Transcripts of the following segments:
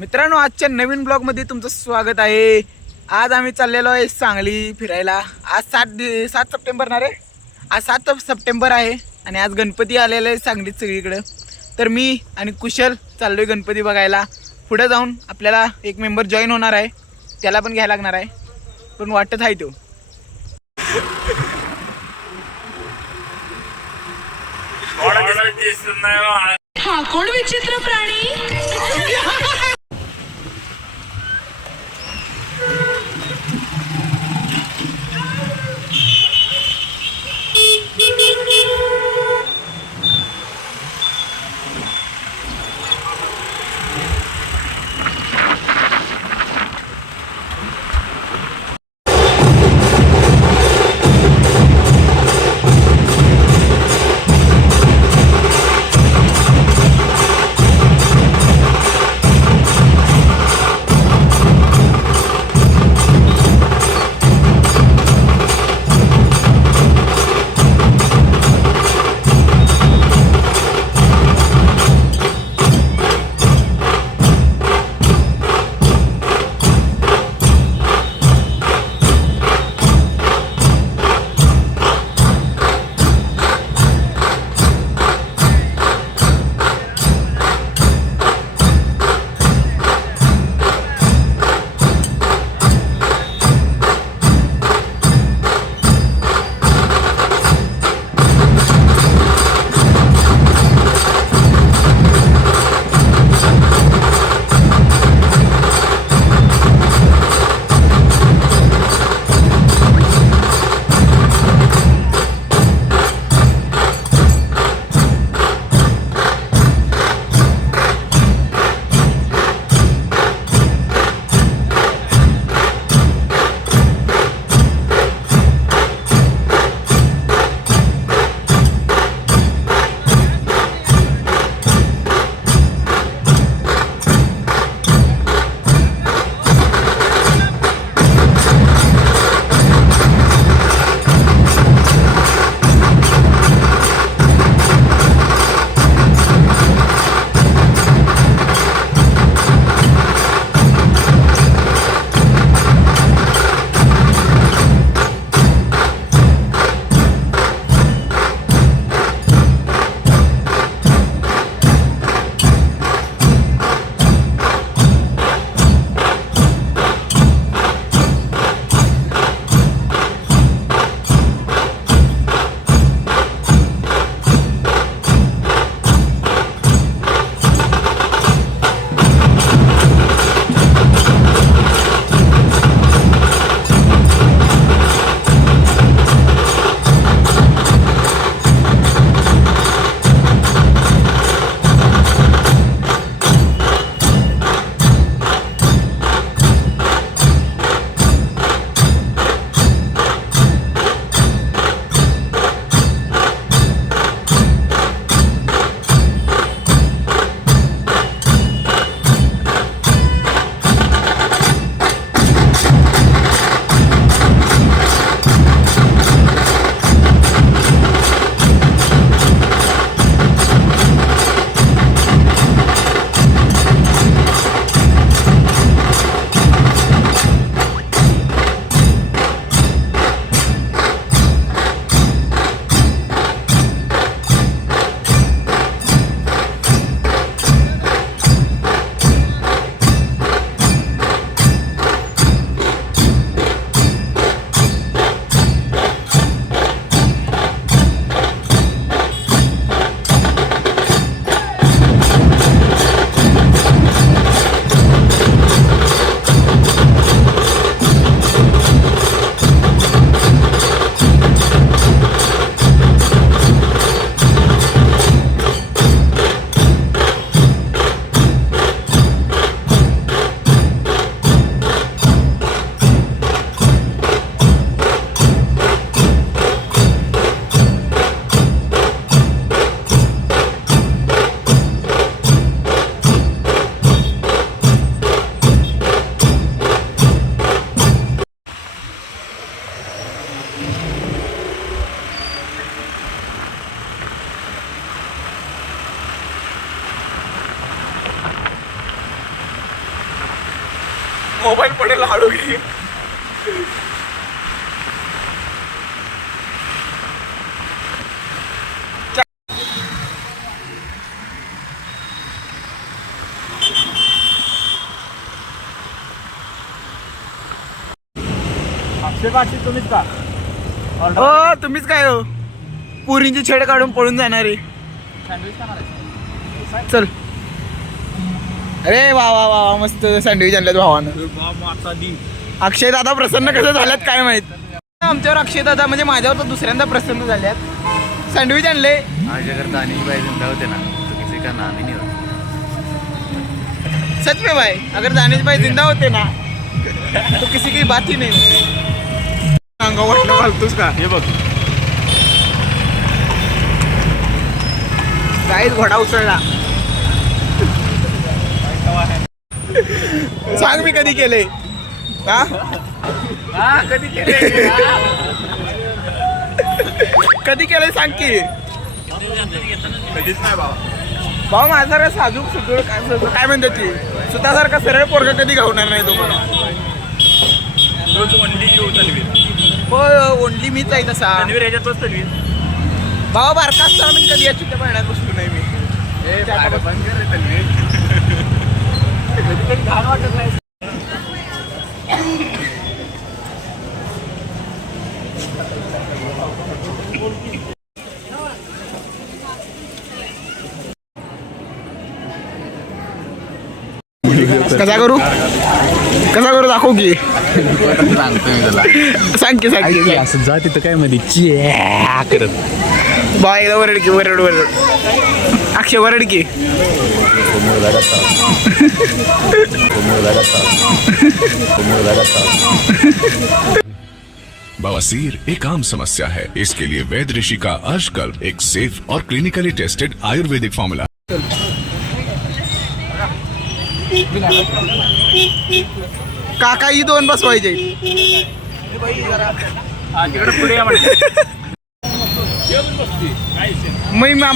मित्रांनो, आजच्या नवीन ब्लॉगमध्ये तुमचं स्वागत आहे। आज आम्ही चाललेलो आहे सांगली फिरायला। आज 7 सप्टेंबर ना रे, आज 7 सप्टेंबर आहे आणि आज गणपती आलेला आहे सांगलीत सगळीकडे। तर मी आणि कुशल चाललोय गणपती बघायला। पुढे जाऊन आपल्याला एक मेंबर जॉईन होणार आहे, त्याला पण घ्यायला लागणार आहे, पण वाटत आहे तो। हा कोण विचित्र प्राणी? मोबाईल पडेल हाडू घे. तुम्हीच का हो तुम्हीच काय हो पुरींची छेड काढून पळून जाणारे. चल. अरे वा वा वा वा, मस्त सँडविच आणल्यात भावानं. अक्षय दादा प्रसन्न कसं झाल्यात काय माहित. आमच्यावर अक्षय दादा म्हणजे माझ्यावर तर दुसऱ्यांदा प्रसन्न झाल्यात. सँडविच आणले. माझ्याकडे दानिश भाई जिंदा होते ना तो किसी का नाम ही नहीं होता. सच में भाई अगर दानिश भाई जिंदा होते ना तो किसी की बात ही नहीं होती. अंगा वाटलं घालतोस का. हे बघ काहीच घोडा उसळला. सांग मी कधी केले. हा कधी केले कधी केलंय सांग की. कधीच नाही बाबा. भाऊ माझा साजूक सुदूळ काय म्हणतात ती स्वतःसारखा सरळ पोरगा कधी घावणार नाही तुम्हाला. रोज ओनली येऊ तन्वीर. हो ओनली मीच आहे तसा. तन्वीर ह्याच्यातच तन्वीर. भावा बारका असताना मी कधी याची त्या पाण्यात बसलो नाही मी. बंद कर रे तन्वीर. कधी कधी घाण वाटत नाही. कसा करू दाखवू की. सांगतो मी तुला. सांग की सांग की. असं जा तिथं काय मध्ये करत बा एकदा वरड की वरड वरड. अक्षय वरड की. बवासीर एक आम समस्या है. इसके लिए वैद्य ऋषि का अर्शकल्प एक सेफ और क्लिनिकली टेस्टेड आयुर्वेदिक फॉर्मूला. काका ही दोन बसवायचे. पुढे या म्हणते.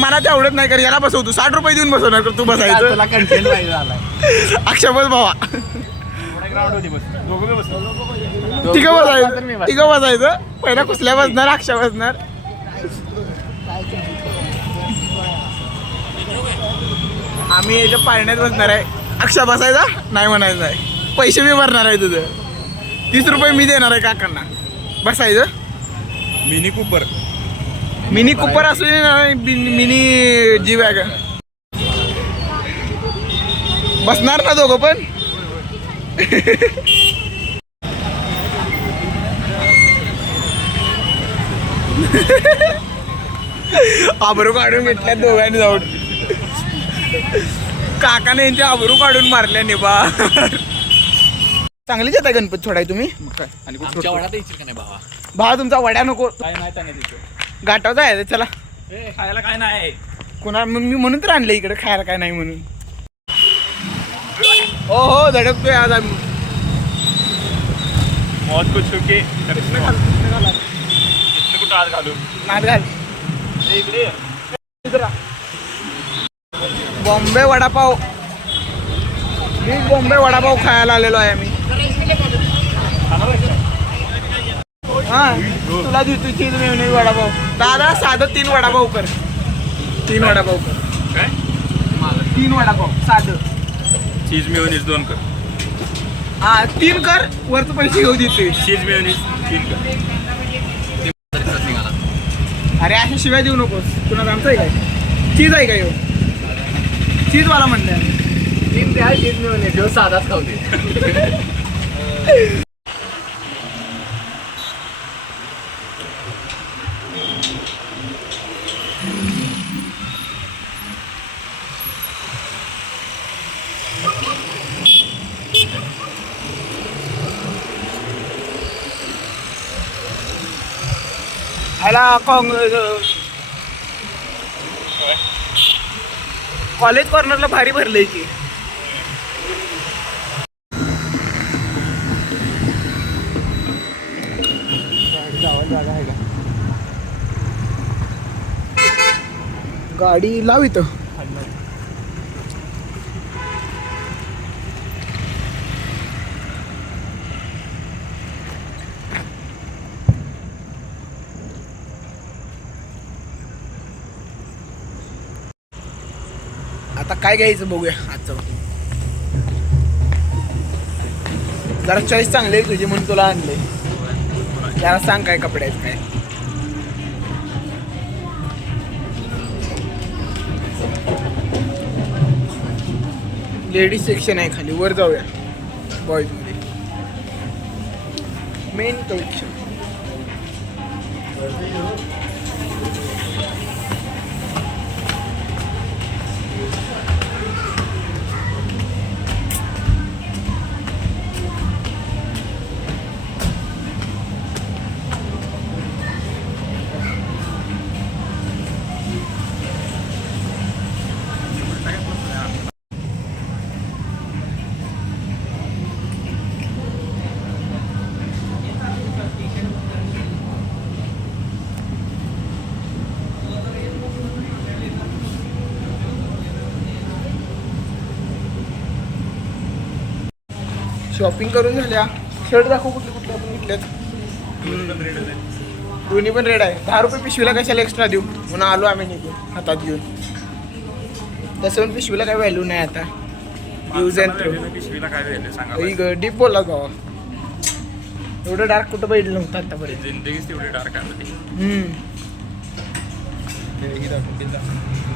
मला ते आवडत नाही कर याला बसवतो 60 रुपये देऊन बसवणार कर तू बसायचं. तुला कंटेंट पाहिजे झालाय. अक्षय बस भावा. ग्राउंड होती बस. दोघं बी बसलो. तिघं बसायचं. पहिला कुसल्या बसणार अक्षय बसणार. आम्ही याच्या पाळण्यात बसणार आहे. अक्षय बसायचा नाही म्हणायचं नाही. पैसे मी भरणार आहे तुझं. 30 रुपये मी देणार आहे काकांना. बसायचं. Mini Cooper. मिनी कुपर असू दे मिनी जी वॅगन. बसणार ना दोघं पण. आबरू काढून घेतल्या दोघांनी जाऊन. काकाने यांचे आबरू काढून मारल्या निबा. चांगलीच येत आहे गणपती सोडाय तुम्ही. आणि कुठच्या वडात यायची का नाही भावा. भावा तुमचा वड्या नको. काय माहित नाही तिथं. गाठावचा आहे चला. खायला काय नाही. कुणा मी म्हणून तर आणलं इकडे खायला काय नाही म्हणून. हो हो धडकतोय आज आम्ही. मौत को छुके कुठं आज घालू. नाद घाल. इकडे बॉम्बे वडापाव. मी बॉम्बे वडापाव खायला आलेलो आहे आम्ही. हा तुला देतो चीज मेवणी वडापाव. दादा साधं 3 वडापाव कर. 3 वडापाव कर. काय 3 वडापाव साधं. चीज मेयोनीज 2 कर. हा 3 कर. वरचं पैसे घेऊ देते. चीज मेयोनीज 3 कर. अरे अशा शिवाय देऊ नकोस. तुला आमचं आहे काय चीज आहे काय. चीजवाला म्हणलं 3 द्या. चीज मेयोनीज जो साधाच खाऊ दे. ह्याला कॉलेज कॉर्नरला भारी भरलंय की. गाडी लाव इथं. आता काय घ्यायचं बघूया आजचं. जरा चॉईस चांगली आहे तुझी म्हणून तुला आणले. जरा सांग काय कपडे आहेत काय. लेडीज सेक्शन आहे खाली, वर जाऊया बॉईज मध्ये. Main collection. शॉपिंग करून झाल्या. शर्ट दाखव कुठले कुठले आपण घेतल्यात. दोन्ही पण रेड आहे. 10 रुपये पिशवीला कशाला एक्स्ट्रा देऊ म्हणून आलो आम्ही निघून हातात घेऊन. तसं पण पिशवीला काय व्हॅल्यू नाही आता. Use and throw. पिशवीला काय व्हॅल्यू सांगा. डीप बोलला बाबा. एवढं डार्क कुठं बघितलं नव्हतं आतापर्यंत. जिंदगीच तेवढी डार्क आहे.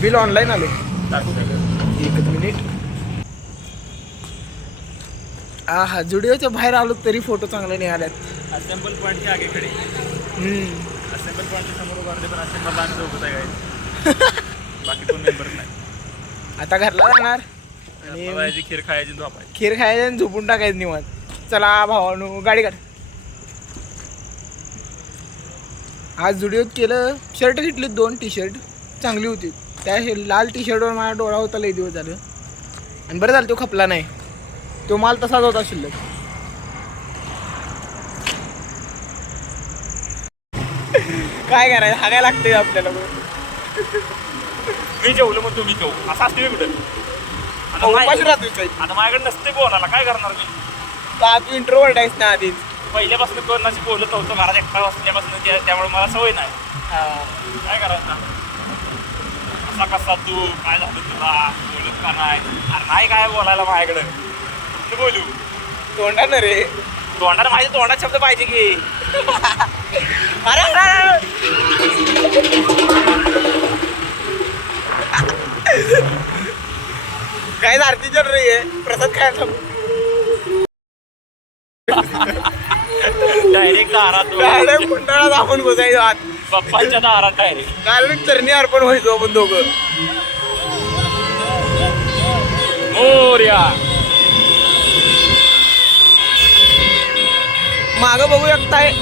बिल ऑनलाईन आले. एकच मिनिट. हा जुडिओच्या बाहेर आलो तरी फोटो चांगले नाही आल्यात. असेंबल पॉईंटच्या आगेकडे. असेंबल पॉईंटच्या समोर उभारले पण असेंबल आम्ही दोघंच आहे. बाकी कोण मेंबर नाही. आता घरला जाणार आणि खीर खायची झोपायची. खीर खायचं आणि झोपून टाकायचं निवांत. चला भावानू गाडी काढ. आज जुडिओत केलं. शर्ट घेतली 2 टी-शर्ट चांगली होती. त्या लाल टी-शर्टवर माझा डोळा होता लई दिवस झालं. आणि बरं झालं तो खपला नाही. तो माल तसाच होता शिल्लक. काय करायचं हा काय लागते आपल्याला. मी जेवलो मग तुम्ही जेवू असं असते कुठं. उपाशी राहतोय काही. आता माझ्याकडे नसते बोलायला काय करणार मी. तू इंट्रोवर्ट आहेस ना आधीच. पहिल्यापासून कोणाशी बोलत नव्हतं घरात एकटा बसल्यापासून त्यामुळे मला सवय नाही. काय करायचं असा कसा तू काय झालं तुला बोलत का नाही. अरे नाही काय बोलायला माझ्याकडं बोलू. तोंडानं रे. तोंडाला माझ्या तोंडात शब्द पाहिजे की. अरे काय आरती चल रही है. प्रसाद खायला डायरेक्ट दारात डायरेक्ट कुंडाळात आपण घुसायचो आत. बाप्पांच्या दारात डायरेक्ट. डायरेक्ट चरणी अर्पण व्हायचो आपण दोघं. मोरया. मागं बघू शकताय